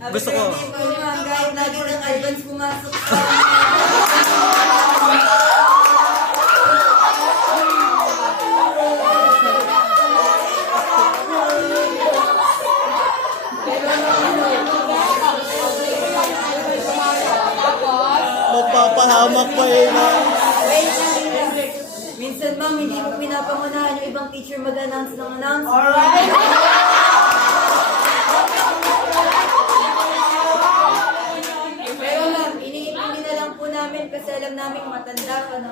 Gusto ko. Kahit lagi ng advance pumasok sa... Mapapahamak pa eh. Minsan ma'am, hindi ko pinapangunahan yung ibang teacher mag-announce ng announce. Alright! Pero ma'am, iniipin na lang po namin kasi alam namin matanda ka na.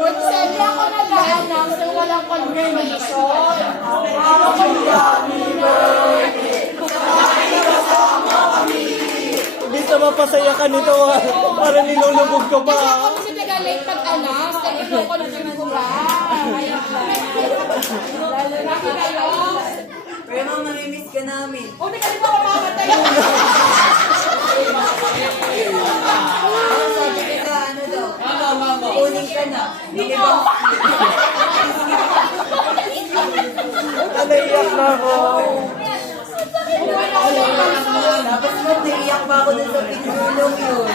Magsabi ako nag-announce na walang confirmation. Hindi ka mapasaya ka nito ah. Parang nilulubog ka pa Kasi ah. ako kasi taga-late pag-announce, dahil ito confirm ko ba? Lalo na kayo. Pero ma'am, namimiss ka namin. O, di ka rin ako makamatay. Sabi kita, ano daw? Kunin ka na. Hindi ba? Naiyak na ako. Tapos ma'am, naiiyak pa ako dun sa pinulong yun.